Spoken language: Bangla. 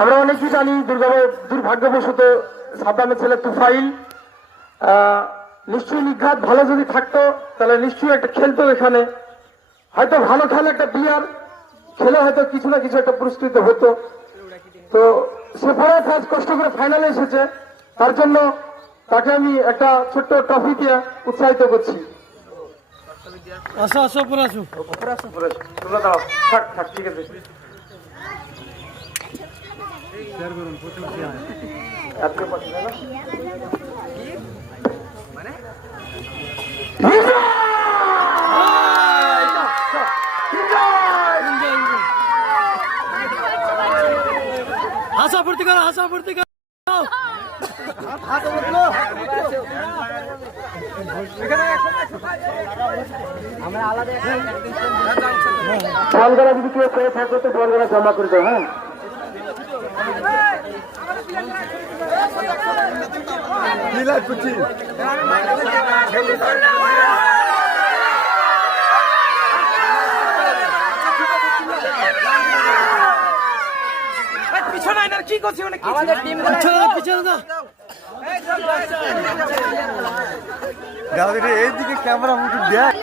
আমরা অনেকেই জানি দুর্ভাগ্যবশত সাদ্দামের ছেলে তুফাইল নিশ্চয়ই নিঘাত ভালো যদি থাকতো তাহলে নিশ্চয়ই একটা খেলতো এখানে, হয়তো ভালো খেলে একটা প্লেয়ার খেলে হয়তো কিছু না কিছু একটা পুরস্কৃত হতো। তো সে পরে কষ্ট করে ফাইনালে এসেছে, তার জন্য তাকে আমি একটা ছোট্ট ট্রফি দিয়ে উৎসাহিত করছি। আসো আসো উপরে আসো, তোমরা দাও, থাক থাক, ঠিক আছে। হাসা ফুর্তি করো, হাসা ফুর্তি করো। বলগড়া যদি কেউ পেয়ে থাকো তো বলগড়া জমা করে দাও। হ্যাঁ, কি করছি আমাদের টিম পিছনে দাও। এইদিকে ক্যামেরা মুখে দেখ।